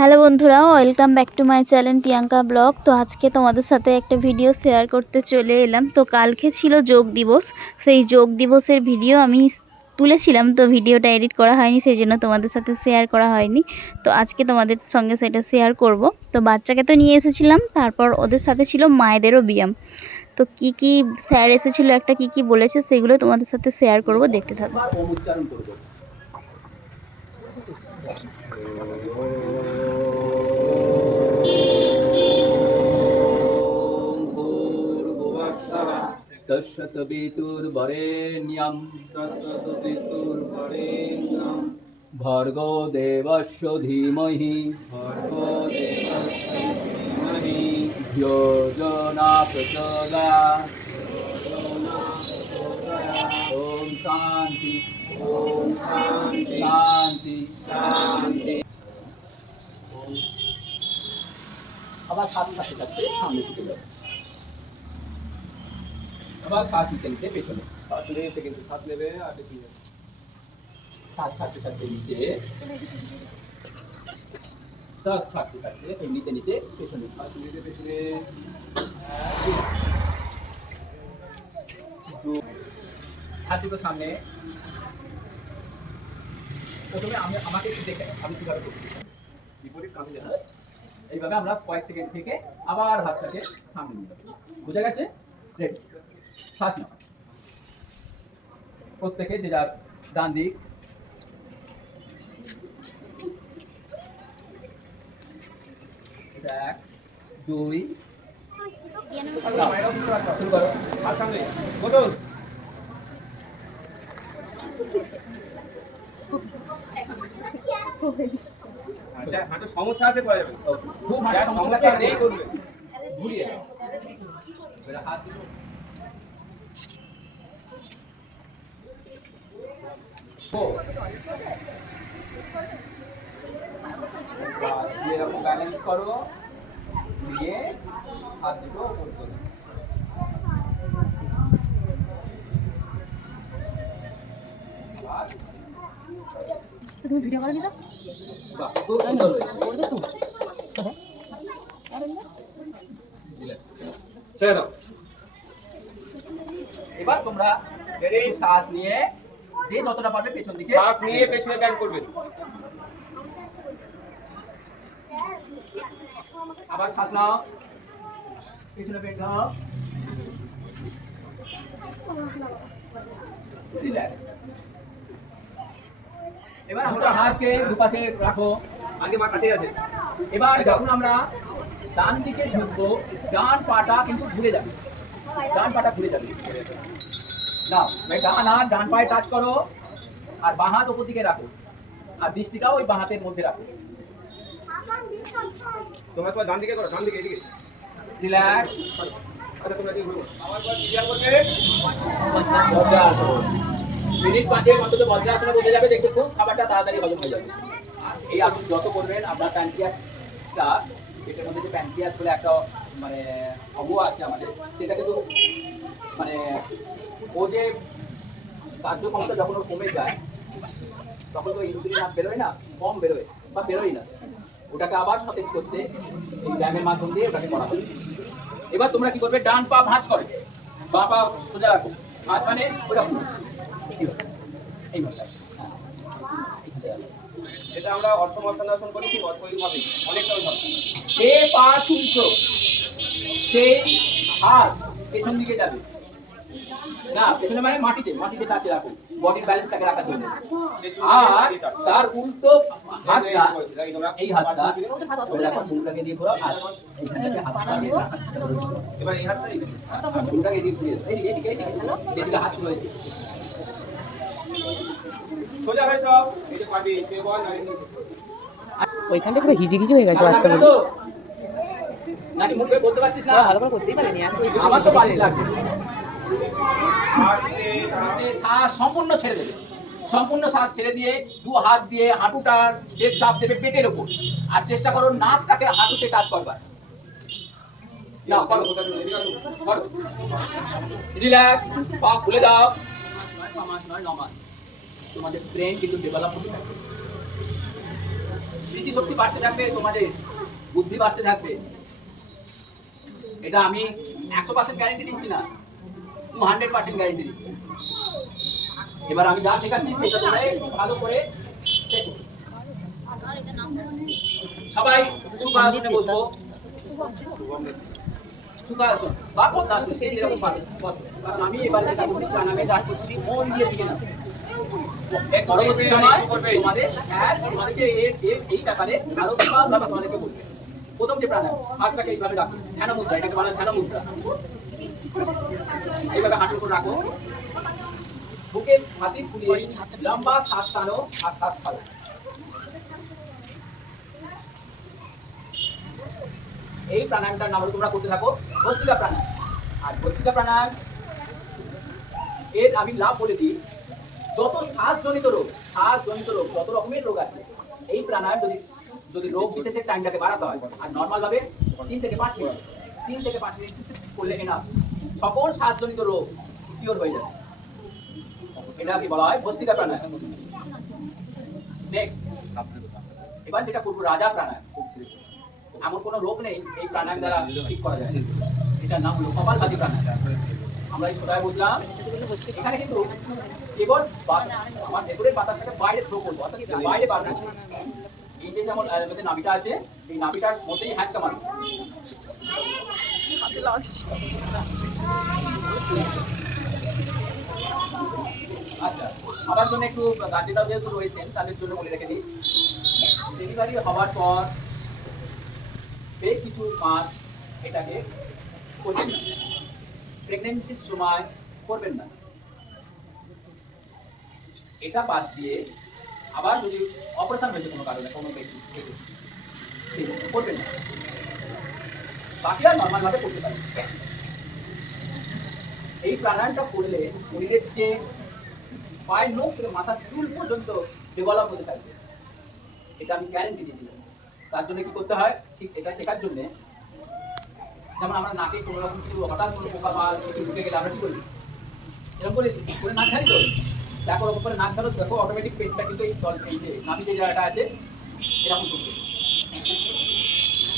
Hello বন্ধুরা, welcome back to my channel Priyanka blog. তো আজকে তোমাদের সাথে একটা ভিডিও শেয়ার করতে চলে এলাম। তো কালকে ছিল যোগ দিবস, সেই যোগ দিবসের ভিডিও আমি তুলেছিলাম, তো ভিডিওটা এডিট করা হয়নি, সেই জন্য তোমাদের সাথে শেয়ার করা হয়নি। তো আজকে তোমাদের সঙ্গে সেটা শেয়ার করব। তো বাচ্চাকে তো নিয়ে এসেছিলাম, তারপর ওদের সাথে ছিল মায়েদেরও ব্যায়াম। তো কি কি স্যার এসেছিল, একটা কি কি বলেছে, সেগুলো তোমাদের সাথে শেয়ার করব, দেখতে থাকো। तस्सतपितुर्वरेण्यं तस्सतपितुर्वरेण्यं भर्गो देवस्य धीमहि भर्गो देवस्य धीमहि यो जो न प्रचोदया ॐ शान्ति ॐ शान्ति शान्ति शान्ति আবার সাত পাশে থাকতে সামনে ছুটে যাবে আবার শ্বাস নিতে নিতে পেছনে শ্বাস নিয়েছে কিন্তু শ্বাস নেবে আর দেখি শ্বাস ছাড়তে ছাড়তে নিচে। শ্বাস ছাড়তে ছাড়তে এই নিতে নিতে পেছনে। শ্বাস নিতে পেছনে। হাত দুটো সামনে। প্রথমে আমি আমাকে একটু দেখে আমি কীভাবে করছি। বিপরীত যাবে? এইভাবে আমরা কয়েক সেকেন্ড থেকে আবার হাতটাকে সামনে নিয়ে যাব। বোঝা গেছে? রেডি শ্বাস নাও প্রত্যেকে যে যার ডান দিক। এক দুই। শুরু করো। হাত সামনে। গোটল হাঁটু সমস্যা আছে করা যাবে। খুব সমস্যা সমস্যা নেই করবে ঘুরিয়ে হাত দুটো ও। বাস, দিয়ে এরকম ব্যালেন্স করো দিয়ে হাত দুটো উপর তোলো। বাস, তুমি ভিডিও করে দিতো বাহ, খুব সুন্দর হয়েছে। করবে তো ঠিক আছে। ছেড়ে দাও এবার তোমরা একটু শ্বাস নিয়ে যে যতটা পারবে পেছন দিকে শ্বাস নিয়ে পেছনে ব্যায়াম করবে আবার শ্বাস নাও। পিছনে পেট নাও এবার আমরা হাতকে দুপাশে রাখো। আগে মা কাছেই আছে। এবার যখন আমরা ডান দিকে ঝুঁকবো ডান পাটা কিন্তু ঘুরে যাবে। ডান পাটা ঘুরে যাবে। না ডান হাত ডান পায়ে টাচ করো আর বাঁ হাত ওপর দিকে রাখো। আর দৃষ্টিটাও ওই বাঁ হাতের মধ্যে রাখো। তোমরা সবাই ডান দিকে করো ডান দিকে এদিকে। রিল্যাক্স আচ্ছা তোমরা এদিকে ঘুরো। আবার পর ক্লিয়ার করবে মিনিট পাঁচের অন্তত বজ্রাসনে বসে যাবে দেখতে খুব খাবারটা তাড়াতাড়ি হজম হয়ে যাবে। আর এই আসন যত করবেন আপনার প্যানক্রিয়াসটা পেটের মধ্যে যে বলে একটা মানে অঙ্গ আছে আমাদের সেটা কিন্তু মানে ও যে কার্যক্ষমতা যখন ওর কমে যায় তখন তো ইনসুলিন আর বেরোয় না কম বেরোয় বা বেরোয় না। ওটাকে আবার সতেজ করতে এই ব্যায়ামের মাধ্যম দিয়ে ওটাকে করা হবে এবার তোমরা কি করবে? ডান পা ভাঁজ করো। বাঁ পা সোজা রাখো। ভাঁজ মানে। এইভাবে হ্যাঁ। এটা আমরা অর্থমাসানাসন করি ঠিক ওইভাবে অনেকটা ওইভাবে যে পা তুলছো সেই হাত পেছন দিকে যাবে। না পেছনে মানে মাটিতে মাটিতে টাচে রাখো বডির ব্যালেন্সটাকে রাখার জন্য। আর তার উল্টো হাতটা এই হাতটা ধরে রাখো দিয়ে ঘোরাও আর এইখানে যে হাতটা দিয়ে এবার এই হাতটা এই মুখটাকে ঘুরিয়ে দাও। এইদিকে এদিকে এদিকে হাত রয়েছে। সোজা হয়ে সব। এই যে পাটি কে বল ওইখানটা পুরো হিজিগিজি হয়ে গেছে বাচ্চাগুলো নাকি মুখে বলতে পারছিস না? ভালো করে করতেই পারেনি। আমার তো পারি আপনি শ্বাস সম্পূর্ণ ছেড়ে দেবে সম্পূর্ণ শ্বাস ছেড়ে দিয়ে দু হাত দিয়ে হাঁটুটার ডেক চাপ দেবে পেটের ওপর। আর চেষ্টা করো নাকটাকে হাঁটুতে টাচ করবার। রিল্যাক্স পা খুলে দাও। তোমাদের ব্রেন কিন্তু ডেভেলপ হতে থাকে স্মৃতিশক্তি বাড়তে থাকবে, তোমাদের বুদ্ধি বাড়তে থাকবে। এটা আমি একশো পার্সেন্ট গ্যারেন্টি দিচ্ছি না। হান্ড্রেড পার্সেন্ট গ্যারেন্টি দিচ্ছি। এবার আমি যা শেখাচ্ছি সেটা তোমরা একটু ভালো করে। সবাই সুখাসনে বসবো। সুখাসন বা পদ্মাসন সেই যেরকম বসো। কারণ আমি এবার যেটা করছি প্রাণায়ামে যা করছি মন দিয়ে শিখে না পরবর্তী সময় তোমাদের স্যার তোমাদেরকে এই ব্যাপারে আরও বিশালভাবে তোমাদেরকে বলবে। প্রথম যে প্রাণায়াম হাতটাকে এইভাবে রাখো। ধ্যান মুদ্রা এটাকে বলা ধ্যান মুদ্রা এইভাবে হাঁটুর উপর রাখো। বুকে হাতি ফুলিয়ে লম্বা শ্বাস টানো আর শ্বাস এই প্রাণায়ামটার নাম তোমরা করতে থাকো প্রাণায়াম। আর প্রাণায়াম, এর আমি লাভ বলে দিই, যত শ্বাসজনিত রোগ শ্বাসজনিত রোগ, যত রকমের রোগ আছে, এই প্রাণায়াম যদি যদি রোগ বিশেষের টাইমটাকে বাড়াতে হয়, আর নর্মাল ভাবে তিন থেকে পাঁচ মিনিট তিন থেকে পাঁচ মিনিট করলে এনা সকল শ্বাসজনিত রোগ কিওর হয়ে যাবে। এটা কি বলা হয়? ভস্তিকা প্রাণায়াম। এবার যেটা করব রাজা প্রাণায়াম। এমন কোনো রোগ নেই এই প্রাণায়াম দ্বারা ঠিক করা যায়। এটার নাম হলো কপালভাতি প্রাণায়াম। আমরা এই সোদায় বুঝলাম এখানে কিন্তু কেবল আমার ভেতরের থেকে বাইরে থ্রো করব অর্থাৎ বাইরে বার এই যে যেমন আহ, আমাদের নাভিটা আছে এই নাভিটার মধ্যেই হ্যাঁচকা মারবো। আচ্ছা সবার জন্য একটু গার্জেনরাও যেহেতু রয়েছেন, তাদের জন্য বলে রেখে দিই। ডেলিভারি হওয়ার পর বেশ কিছু মাস এটাকে প্রেগনেন্সির সময় করবেন না। এটা বাদ দিয়ে আবার যদি অপারেশন হয়েছে কোনো কারণে, কোনো ব্যক্তি করবেন না। বাকি আর নর্মাল ভাবে করতে পারেন এই প্রাণায়ামটা করলে শরীরের যে পায়ের নখ থেকে মাথার চুল পর্যন্ত ডেভেলপ হতে থাকবে। এটা আমি গ্যারেন্টি দিয়ে দিলাম। তার জন্য কি করতে হয়? এটা শেখার জন্য যেমন আমরা নাকে কোনো রকম কিছু হঠাৎ কোনো পোকা বা কিছু ঢুকে গেলে আমরা কি করি? এরকম করে করে নাক ঝাড়ি তো? দেখো ওরকম করে নাক ঝাড়ো দেখো অটোমেটিক পেটটা কিন্তু এই এই যে নাভি যে জায়গাটা আছে, এরকম করবে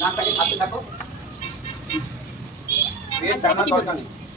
নাকটাকে খাতে থাকো। পেট নেই।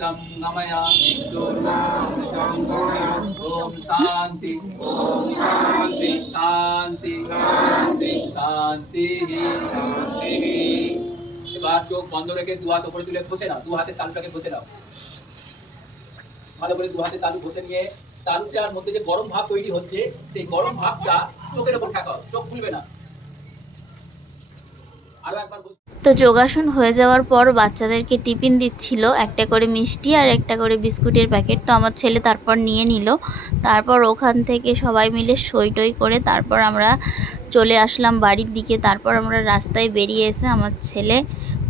অমৃতম নময়ামি ওম শান্তি ওম শান্তি শান্তি শান্তি শান্তি এবার চোখ বন্ধ রেখে দু হাত ওপরে তুলে বসে নাও, দু হাতে তালুটাকে বসে নাও। ভালো করে দু হাতে তালু বসে নিয়ে, তালুটার মধ্যে যে গরম ভাব তৈরি হচ্ছে, সেই গরম ভাবটা চোখের ওপর ঠেকাও, চোখ খুলবে না। আরও একবার তো যোগাসন হয়ে যাওয়ার পর বাচ্চাদেরকে টিফিন দিচ্ছিল, একটা করে মিষ্টি আর একটা করে বিস্কুটের প্যাকেট। তো আমার ছেলে তারপর নিয়ে নিল। তারপর ওখান থেকে সবাই মিলে সই টই করে তারপর আমরা চলে আসলাম বাড়ির দিকে। তারপর আমরা রাস্তায় বেরিয়ে এসে আমার ছেলে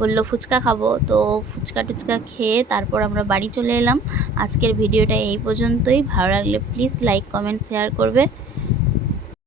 বলল, ফুচকা খাব। তো ফুচকা টুচকা খেয়ে তারপর আমরা বাড়ি চলে এলাম। আজকের ভিডিওটা এই পর্যন্তই। ভালো লাগলে প্লিজ লাইক কমেন্ট শেয়ার করবে।